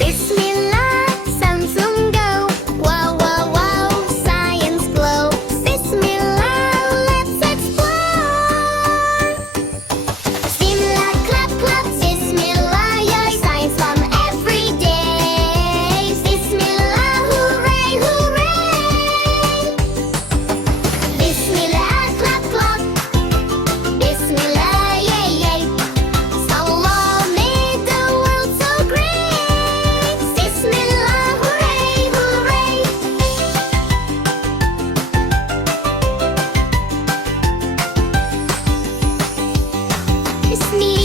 Bismillah, SimSim go. Wow, wow, wow, science glow. Bismillah, let's explore. Bismillah, clap, clap. Bismillah, your science fun every day. Bismillah, hooray, hooray. Bismillah, clap, clap. Bismillah, yay, yay. Allah made the world so great. Bismillah, hooray, hooray. Bismillah.